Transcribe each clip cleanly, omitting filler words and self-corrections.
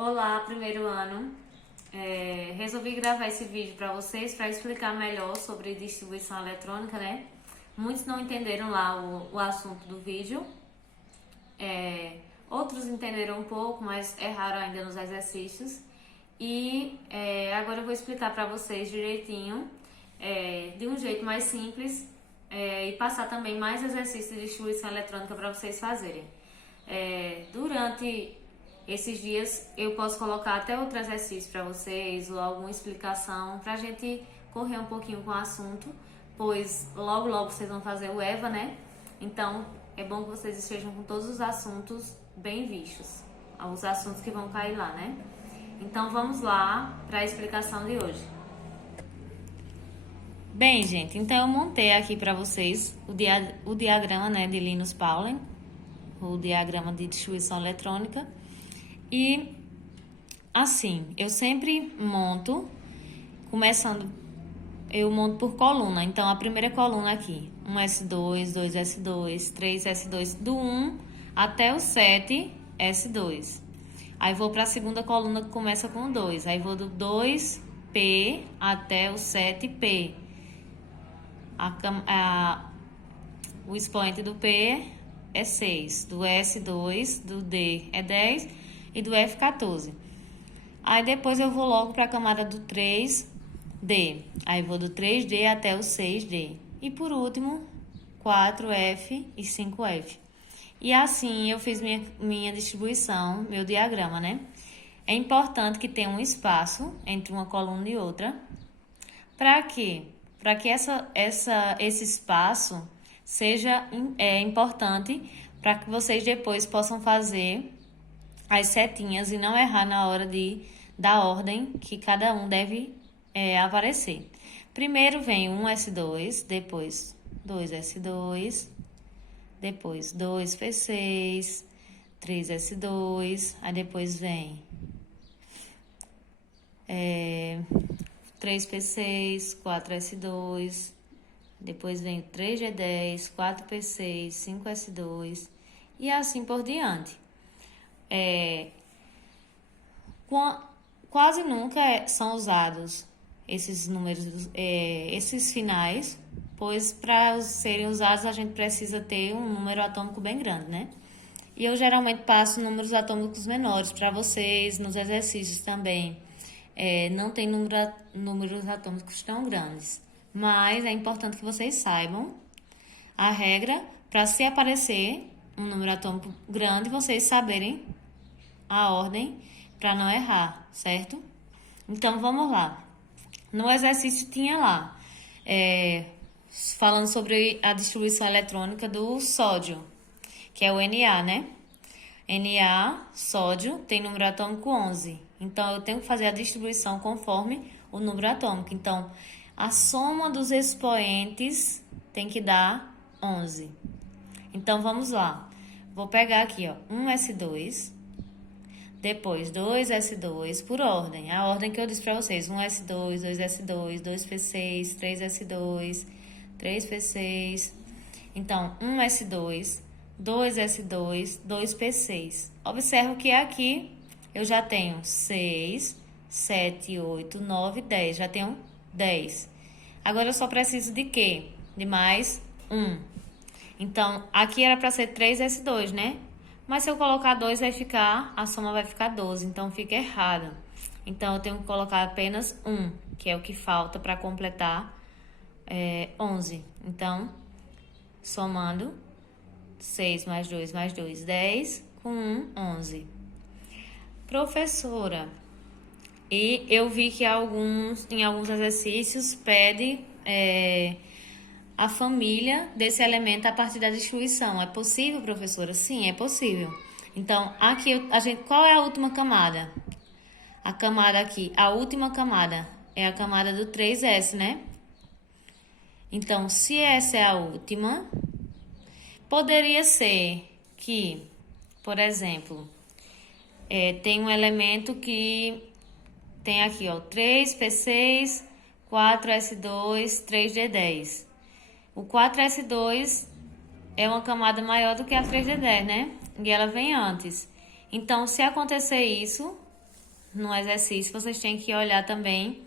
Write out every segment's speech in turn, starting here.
Olá, primeiro ano. Resolvi gravar esse vídeo para vocês para explicar melhor sobre distribuição eletrônica, né? Muitos não entenderam lá o assunto do vídeo. Outros entenderam um pouco, mas erraram ainda nos exercícios. Agora eu vou explicar para vocês direitinho, de um jeito mais simples, e passar também mais exercícios de distribuição eletrônica para vocês fazerem. Durante esses dias eu posso colocar até outro exercício para vocês ou alguma explicação para a gente correr um pouquinho com o assunto, pois logo vocês vão fazer o EVA, né? Então é bom que vocês estejam com todos os assuntos bem vistos, os assuntos que vão cair lá, né? Então vamos lá para a explicação de hoje. Bem, gente, então eu montei aqui para vocês o diagrama, né, de Linus Pauling, o diagrama de distribuição eletrônica. E assim, eu sempre monto, eu monto por coluna. Então, a primeira coluna aqui, 1S2, 2S2, 3S2, do 1 até o 7S2. Aí vou para a segunda coluna que começa com 2. Aí vou do 2P até o 7P. O expoente do P é 6, do S2, do D é 10 e do F 14. Aí depois eu vou logo para a camada do 3D. Aí vou do 3D até o 6D. E por último, 4F e 5F. E assim eu fiz minha distribuição, meu diagrama, né? É importante que tenha um espaço entre uma coluna e outra. Para quê? Para que esse espaço seja importante para que vocês depois possam fazer as setinhas e não errar na hora da ordem que cada um deve aparecer. Primeiro vem 1S2, depois 2S2, depois 2P6, 3S2, aí depois vem 3P6, 4S2, depois vem 3G10, 4P6, 5S2 e assim por diante. Quase nunca são usados esses números, esses finais, pois para serem usados a gente precisa ter um número atômico bem grande, né? E eu geralmente passo números atômicos menores para vocês nos exercícios também. Não tem números atômicos tão grandes, mas é importante que vocês saibam a regra para se aparecer um número atômico grande, vocês saberem a ordem para não errar, certo? Então vamos lá. No exercício tinha lá, falando sobre a distribuição eletrônica do sódio, que é o Na, né? Na, sódio, tem número atômico 11. Então, eu tenho que fazer a distribuição conforme o número atômico. Então, a soma dos expoentes tem que dar 11. Então, vamos lá. Vou pegar aqui, ó, 1S2, depois 2S2, por ordem. A ordem que eu disse para vocês, 1S2, 2S2, 2P6, 3S2, 3P6. Então, 1S2, 2S2, 2P6. Observo que aqui eu já tenho 6, 7, 8, 9, 10. Já tenho 10. Agora eu só preciso de quê? De mais 1. Então, aqui era para ser 3S2, né? Mas se eu colocar 2, a soma vai ficar 12. Então, fica errado. Então, eu tenho que colocar apenas 1, que é o que falta para completar 11. Então, somando 6 mais 2 mais 2, 10. Com 1, 11. Professora, e eu vi que em alguns exercícios pede a família desse elemento a partir da distribuição. É possível, professora? Sim, é possível. Então, aqui qual é a última camada? A camada aqui, a última camada é a camada do 3S, né? Então, se essa é a última, poderia ser que, por exemplo, tem um elemento que tem aqui, ó, 3P6, 4S2, 3D10. O 4S2 é uma camada maior do que a 3D10, né? E ela vem antes. Então, se acontecer isso, no exercício, vocês têm que olhar também.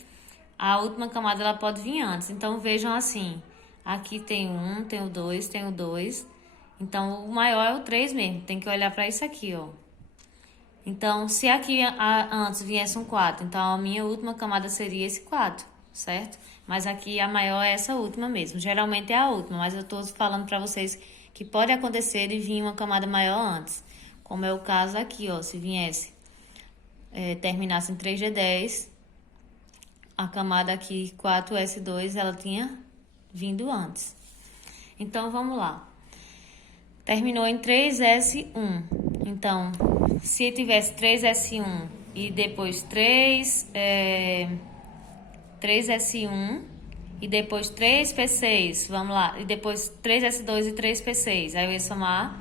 A última camada ela pode vir antes. Então vejam assim. Aqui tem um, tem o dois, tem o dois. Então o maior é o 3 mesmo. Tem que olhar para isso aqui, ó. Então, se aqui antes viesse um 4, então a minha última camada seria esse 4, certo? Mas aqui a maior é essa última mesmo. Geralmente é a última, mas eu tô falando para vocês que pode acontecer de vir uma camada maior antes. Como é o caso aqui, ó. Se viesse, terminasse em 3D10, a camada aqui 4S2, ela tinha vindo antes. Então, vamos lá. Terminou em 3S1. Então, se tivesse 3S1 e depois 3S1 e depois 3P6, vamos lá, e depois 3S2 e 3P6, aí eu ia somar,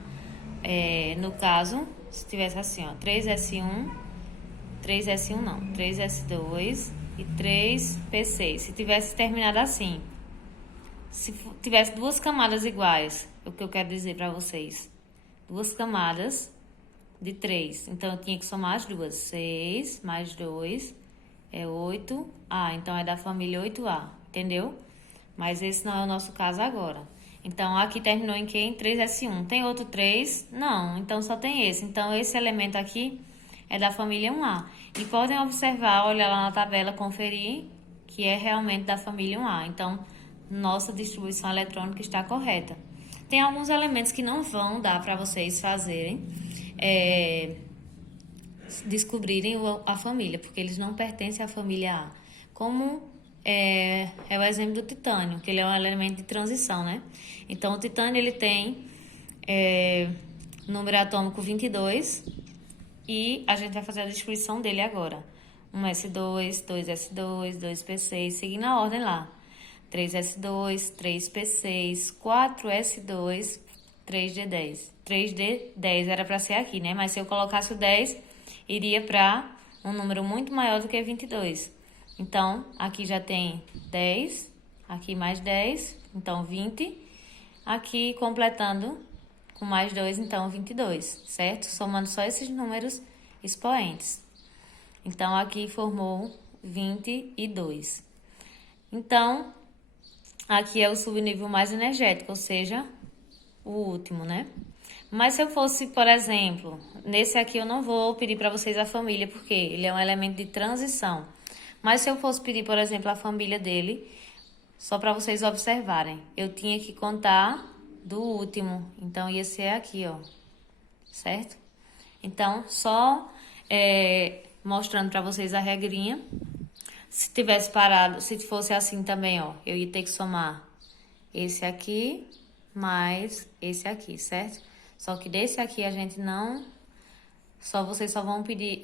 no caso, se tivesse assim, ó, 3S1 não, 3S2 e 3P6, se tivesse terminado assim, se tivesse duas camadas iguais, é o que eu quero dizer para vocês, duas camadas de 3. Então, eu tinha que somar as duas. 6 mais 2 é 8A. Então, é da família 8A. Entendeu? Mas esse não é o nosso caso agora. Então, aqui terminou em quê? Em 3S1. Tem outro 3? Não. Então, só tem esse. Então, esse elemento aqui é da família 1A. E podem observar, olhar lá na tabela, conferir que é realmente da família 1A. Então, nossa distribuição eletrônica está correta. Tem alguns elementos que não vão dar para vocês fazerem, descobrirem a família, porque eles não pertencem à família A. Como é o exemplo do titânio, que ele é um elemento de transição, né? Então, o titânio, ele tem número atômico 22 e a gente vai fazer a distribuição dele agora. 1S2, 2S2, 2P6, seguindo a ordem lá. 3S2, 3P6, 4S2, 3D10. 3D10 era para ser aqui, né? Mas se eu colocasse o 10, iria para um número muito maior do que 22. Então, aqui já tem 10, aqui mais 10, então 20. Aqui, completando com mais 2, então 22, certo? Somando só esses números expoentes. Então, aqui formou 22. Então, aqui é o subnível mais energético, ou seja, o último, né? Mas se eu fosse, por exemplo, nesse aqui eu não vou pedir para vocês a família, porque ele é um elemento de transição. Mas se eu fosse pedir, por exemplo, a família dele, só para vocês observarem, eu tinha que contar do último. Então, ia ser aqui, ó. Certo? Então, só mostrando para vocês a regrinha. Se tivesse parado, se fosse assim também, ó, eu ia ter que somar esse aqui mais esse aqui, certo? Só que desse aqui a gente não... vocês só vão pedir,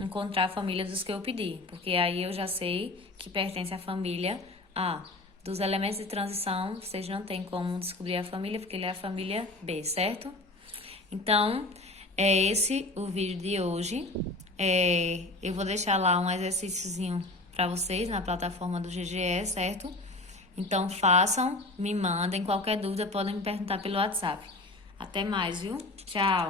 encontrar a família dos que eu pedi. Porque aí eu já sei que pertence à família A. Dos elementos de transição, vocês não tem como descobrir a família, porque ele é a família B, certo? Então, é esse o vídeo de hoje. Eu vou deixar lá um exercíciozinho para vocês na plataforma do GGE, certo? Então, façam, me mandem. Qualquer dúvida, podem me perguntar pelo WhatsApp. Até mais, viu? Tchau!